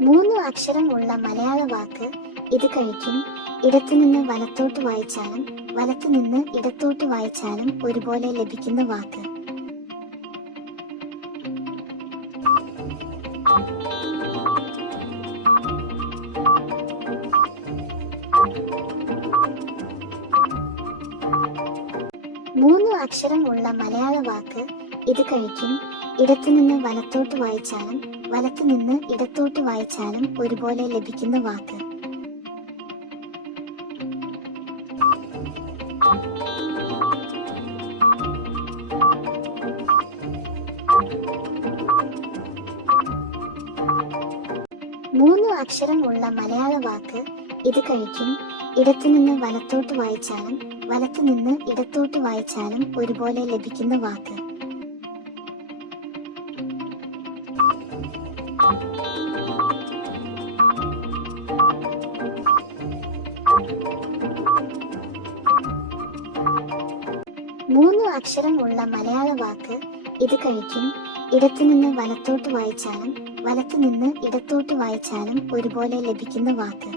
മൂന്ന് അക്ഷരം ഉള്ള മലയാള വാക്ക് ഇത് കഴിക്കും. ഇടത്തു നിന്ന് വലത്തോട്ട് വായിച്ചാലും വലത്തു നിന്ന് ഇടത്തോട്ട് വായിച്ചാലും ഒരുപോലെ ലഭിക്കുന്ന വാക്ക്. മൂന്ന് അക്ഷരം ഉള്ള മലയാള വാക്ക് ഇത് കഴിക്കും. ഇടത്തു നിന്ന് വലത്തോട്ട് വായിച്ചാലും വലത്തു നിന്ന് ഇടത്തോട്ട് വായിച്ചാലും ഒരുപോലെ ലഭിക്കുന്ന വാക്ക്. മൂന്ന് അക്ഷരം ഉള്ള മലയാള വാക്ക് ഇത് കഴിക്കും. ഇടത്തു നിന്ന് വലത്തോട്ട് വായിച്ചാലും വലത്തു നിന്ന് ഇടത്തോട്ട് വായിച്ചാലും ഒരുപോലെ ലഭിക്കുന്ന വാക്ക്. മൂന്ന് അക്ഷരമുള്ള മലയാള വാക്ക് ഇത് കഴിക്കും. ഇടത്തു നിന്ന് വലത്തോട്ട് വായിച്ചാലും വലത്തു നിന്ന് ഇടത്തോട്ട് വായിച്ചാലും ഒരുപോലെ ലഭിക്കുന്ന വാക്ക്.